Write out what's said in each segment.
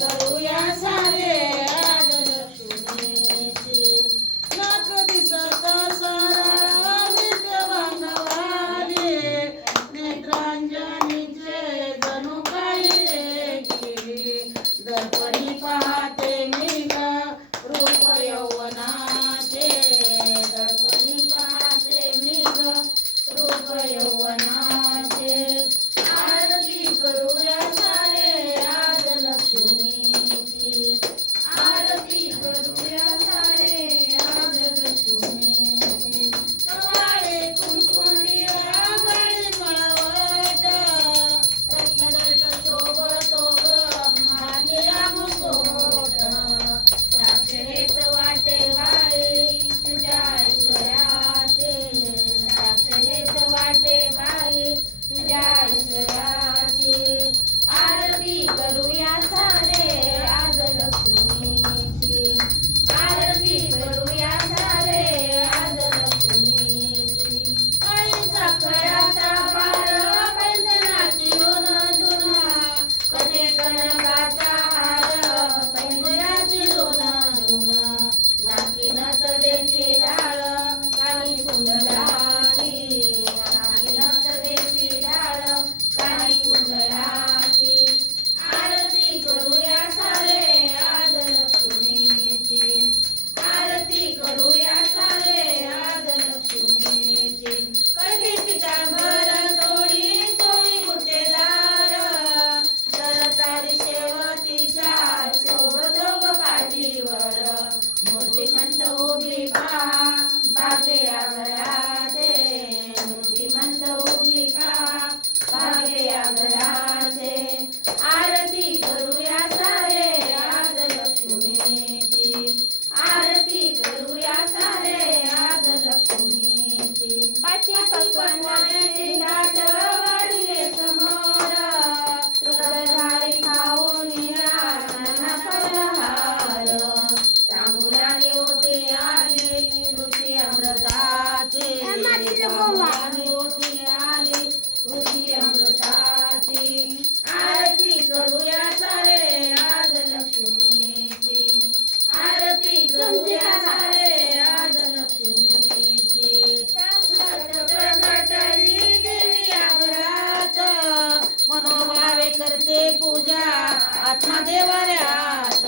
करूया सारे आदलक्ष्मीचे नाक दिसत सरळ नित्य बांधवारे नेत्रांजनीचे जणू काही गेली दर्पणी पाहते मी रूप यौवनाचे. Yeah. आत्मदेवऱ्यात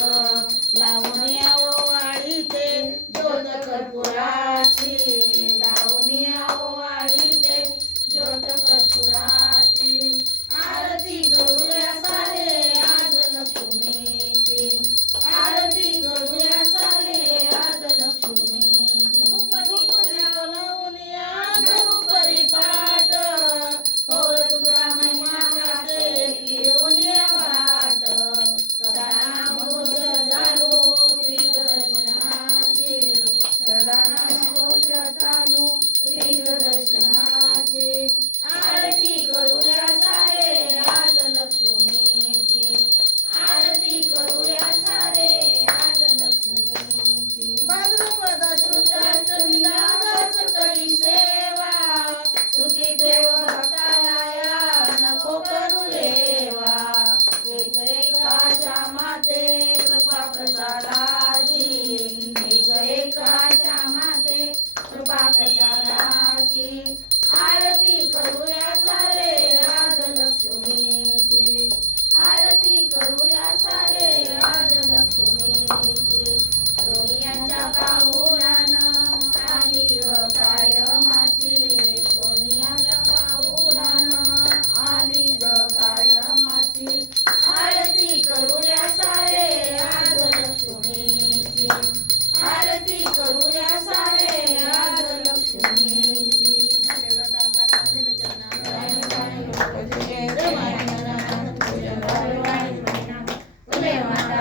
आरती करूया सारे.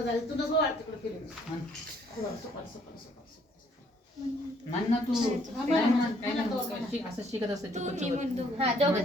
ओवाळीकडे जायचं तुनच ओवाळ तिकडे फिरून. सुपारी सुपारी सुपारी सुपारी म्हण ना तू. हा, काय काय. तो, असं शिकत असतं तू हा दोघं